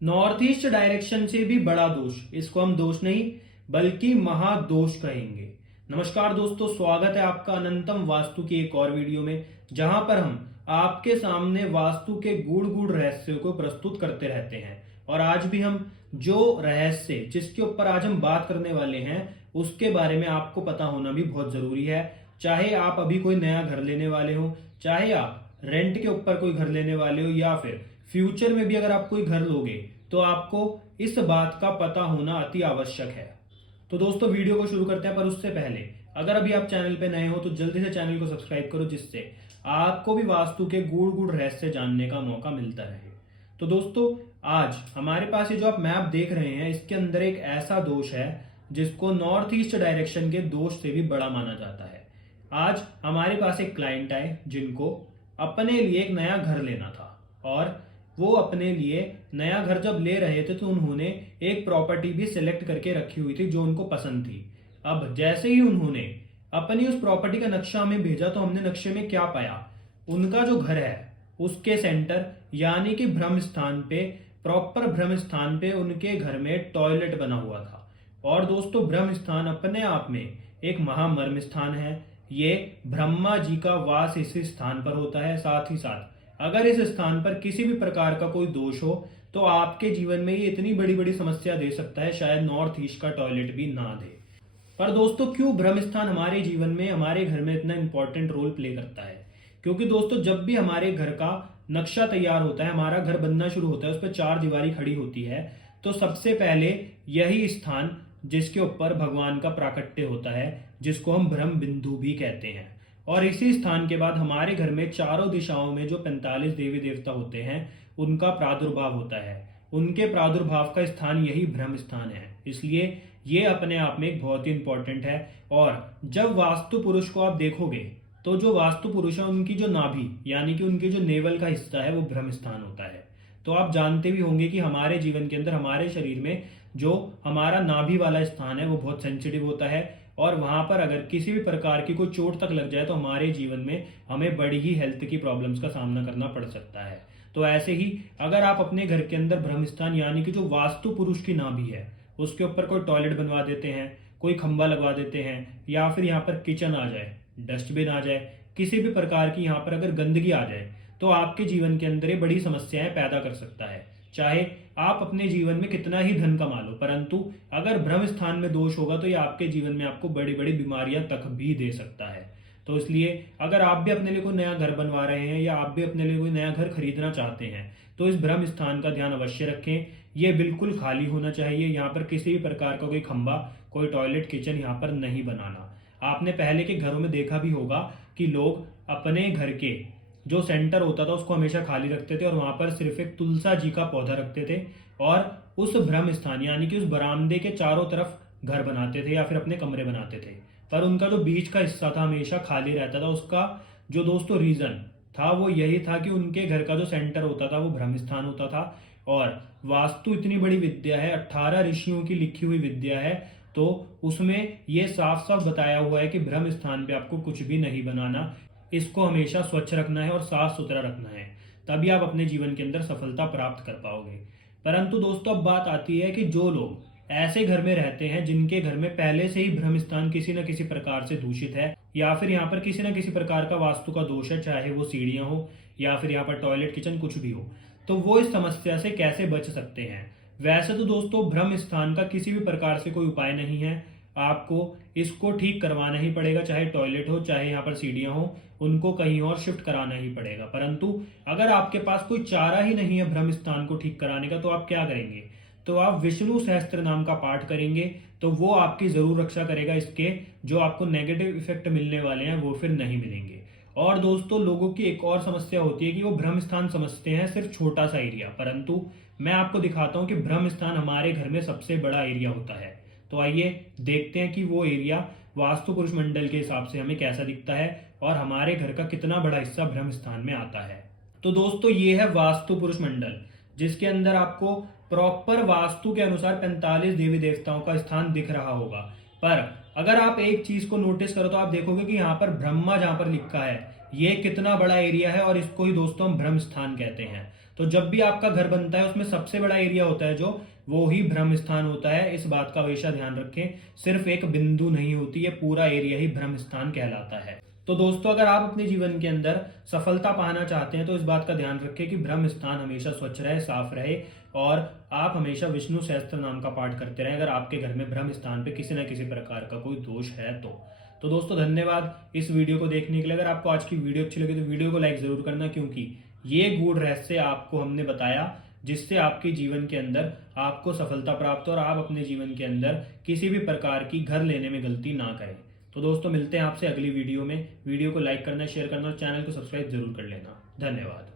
North east direction से भी बड़ा दोष, इसको हम दोष नहीं बल्कि महादोष कहेंगे। नमस्कार दोस्तों, स्वागत है आपका अनंतम वास्तु की एक और वीडियो में, जहां पर हम आपके सामने वास्तु के गूढ़ गूढ़ रहस्यों को प्रस्तुत करते रहते हैं। और आज भी हम जो रहस्य जिसके ऊपर आज हम बात करने वाले हैं उसके बारे में आपको पता होना भी बहुत जरूरी है। चाहे आप अभी कोई नया घर लेने वाले हो, चाहे आप रेंट के ऊपर कोई घर लेने वाले हो, या फिर फ्यूचर में भी अगर आप कोई घर लोगे तो आपको इस बात का पता होना अति आवश्यक है। तो दोस्तों वीडियो को शुरू करते हैं, पर उससे पहले अगर अभी आप चैनल पे नए हो तो जल्दी से चैनल को सब्सक्राइब करो, जिससे आपको भी वास्तु के गूढ़ गूढ़ रहस्य जानने का मौका मिलता रहे। तो दोस्तों आज हमारे पास ये जो आप मैप देख रहे हैं, इसके अंदर एक ऐसा दोष है जिसको नॉर्थ ईस्ट डायरेक्शन के दोष से भी बड़ा माना जाता है। आज हमारे पास एक क्लाइंट आए जिनको अपने लिए एक नया घर लेना था, और वो अपने लिए नया घर जब ले रहे थे तो उन्होंने एक प्रॉपर्टी भी सिलेक्ट करके रखी हुई थी जो उनको पसंद थी। अब जैसे ही उन्होंने अपनी उस प्रॉपर्टी का नक्शा हमें भेजा तो हमने नक्शे में क्या पाया, उनका जो घर है उसके सेंटर यानी कि ब्रह्म स्थान पे, प्रॉपर ब्रह्म स्थान पे उनके घर में टॉयलेट बना हुआ था। और दोस्तों ब्रह्म स्थान अपने आप में एक महामर्म स्थान है। ये ब्रह्मा जी का वास इस स्थान पर होता है। साथ ही साथ अगर इस स्थान पर किसी भी प्रकार का कोई दोष हो तो आपके जीवन में ये इतनी बड़ी बड़ी समस्या दे सकता है, शायद नॉर्थ ईस्ट का टॉयलेट भी ना दे। पर दोस्तों क्यों ब्रह्म स्थान हमारे जीवन में, हमारे घर में इतना इंपॉर्टेंट रोल प्ले करता है? क्योंकि दोस्तों जब भी हमारे घर का नक्शा तैयार होता है, हमारा घर बनना शुरू होता है, उस पर चार दीवारी खड़ी होती है, तो सबसे पहले यही स्थान जिसके ऊपर भगवान का प्राकट्य होता है, जिसको हम ब्रह्म बिंदु भी कहते हैं। और इसी स्थान के बाद हमारे घर में चारों दिशाओं में जो 45 देवी देवता होते हैं उनका प्रादुर्भाव होता है। उनके प्रादुर्भाव का स्थान यही ब्रह्म स्थान है, इसलिए ये अपने आप में एक बहुत ही इंपॉर्टेंट है। और जब वास्तु पुरुष को आप देखोगे तो जो वास्तु पुरुष है उनकी जो नाभि यानी कि उनकी जो नेवल का हिस्सा है वो ब्रह्म स्थान होता है। तो आप जानते भी होंगे कि हमारे जीवन के अंदर, हमारे शरीर में जो हमारा नाभि वाला स्थान है वो बहुत सेंसिटिव होता है, और वहां पर अगर किसी भी प्रकार की कोई चोट तक लग जाए तो हमारे जीवन में हमें बड़ी ही हेल्थ की प्रॉब्लम्स का सामना करना पड़ सकता है। तो ऐसे ही अगर आप अपने घर के अंदर ब्रह्म स्थान यानी कि जो वास्तु पुरुष की नाभि है उसके ऊपर कोई टॉयलेट बनवा देते हैं, कोई खंबा लगवा देते हैं, या फिर यहाँ पर किचन आ जाए, डस्टबिन आ जाए, किसी भी प्रकार की यहाँ पर अगर गंदगी आ जाए तो आपके जीवन के अंदर ये बड़ी समस्याएं पैदा कर सकता है। चाहे आप अपने जीवन में कितना ही धन कमा लो, परंतु अगर ब्रह्म स्थान में दोष होगा तो ये आपके जीवन में आपको बड़ी बड़ी बीमारियां तक भी दे सकता है। तो इसलिए अगर आप भी अपने लिए कोई नया घर बनवा रहे हैं या आप भी अपने लिए कोई नया घर खरीदना चाहते हैं तो इस ब्रह्म स्थान का ध्यान अवश्य रखें। ये बिल्कुल खाली होना चाहिए, यहाँ पर किसी भी प्रकार का कोई खंबा, कोई टॉयलेट, किचन यहाँ पर नहीं बनाना। आपने पहले के घरों में देखा भी होगा कि लोग अपने घर के जो सेंटर होता था उसको हमेशा खाली रखते थे और वहां पर सिर्फ एक तुलसा जी का पौधा रखते थे, और उस ब्रह्म स्थान यानी कि उस बरामदे के चारों तरफ घर बनाते थे या फिर अपने कमरे बनाते थे। पर उनका जो बीच का हिस्सा था हमेशा खाली रहता था। उसका जो दोस्तों रीजन था वो यही था कि उनके घर का जो सेंटर होता था वो ब्रह्म स्थान होता था। और वास्तु इतनी बड़ी विद्या है, 18 ऋषियों की लिखी हुई विद्या है, तो उसमें ये साफ साफ बताया हुआ है कि ब्रह्म स्थान पे आपको कुछ भी नहीं बनाना, इसको हमेशा स्वच्छ रखना है और साफ सुथरा रखना है, तभी आप अपने जीवन के अंदर सफलता प्राप्त कर पाओगे। परंतु दोस्तों अब बात आती है कि जो लोग ऐसे घर में रहते हैं जिनके घर में पहले से ही ब्रह्म स्थान किसी न किसी प्रकार से दूषित है, या फिर यहाँ पर किसी न किसी प्रकार का वास्तु का दोष है, चाहे वो सीढ़ियां हो या फिर यहाँ पर टॉयलेट, किचन, कुछ भी हो, तो वो इस समस्या से कैसे बच सकते हैं? वैसे तो दोस्तों ब्रह्म स्थान का किसी भी प्रकार से कोई उपाय नहीं है, आपको इसको ठीक करवाना ही पड़ेगा। चाहे टॉयलेट हो, चाहे यहाँ पर सीढ़ियां हो, उनको कहीं और शिफ्ट कराना ही पड़ेगा। परंतु अगर आपके पास कोई चारा ही नहीं है ब्रह्म स्थान को ठीक कराने का तो आप क्या करेंगे? तो आप विष्णु सहस्त्र नाम का पाठ करेंगे, तो वो आपकी जरूर रक्षा करेगा। इसके जो आपको नेगेटिव इफेक्ट मिलने वाले हैं वो फिर नहीं मिलेंगे। और दोस्तों लोगों की एक और समस्या होती है कि वो ब्रह्म स्थान समझते हैं सिर्फ छोटा सा एरिया, परंतु मैं आपको दिखाता हूं कि ब्रह्म स्थान हमारे घर में सबसे बड़ा एरिया होता है। तो आइए देखते हैं कि वो एरिया वास्तु पुरुष मंडल के हिसाब से हमें कैसा दिखता है और हमारे घर का कितना बड़ा हिस्सा ब्रह्म स्थान में आता है। तो दोस्तों ये है वास्तु पुरुष मंडल, जिसके अंदर आपको प्रॉपर वास्तु के अनुसार 45 देवी देवताओं का स्थान दिख रहा होगा। पर अगर आप एक चीज को नोटिस करो तो आप देखोगे कि यहाँ पर ब्रह्मा जहां पर लिखा है ये कितना बड़ा एरिया है, और इसको ही दोस्तों हम ब्रह्म स्थान कहते हैं। तो जब भी आपका घर बनता है उसमें सबसे बड़ा एरिया होता है जो, वो ही ब्रह्म स्थान होता है। इस बात का हमेशा ध्यान रखें, सिर्फ एक बिंदु नहीं होती, ये पूरा एरिया ही ब्रह्म स्थान कहलाता है। तो दोस्तों, अगर आप अपने जीवन के अंदर सफलता पाना चाहते हैं तो इस बात का ध्यान रखें कि ब्रह्म स्थान हमेशा स्वच्छ रहे, साफ रहे, और आप हमेशा विष्णु सहस्त्र नाम का पाठ करते रहें अगर आपके घर में ब्रह्म स्थान पे किसी न किसी प्रकार का कोई दोष है तो दोस्तों, धन्यवाद इस वीडियो को देखने के लिए। अगर आपको आज की वीडियो अच्छी लगी तो वीडियो को लाइक जरूर करना, क्योंकि ये गूढ़ रहस्य आपको हमने बताया जिससे आपके जीवन के अंदर आपको सफलता प्राप्त हो और आप अपने जीवन के अंदर किसी भी प्रकार की घर लेने में गलती ना करें। तो दोस्तों, मिलते हैं आपसे अगली वीडियो में। वीडियो को लाइक करना, शेयर करना और चैनल को सब्सक्राइब जरूर कर लेना। धन्यवाद।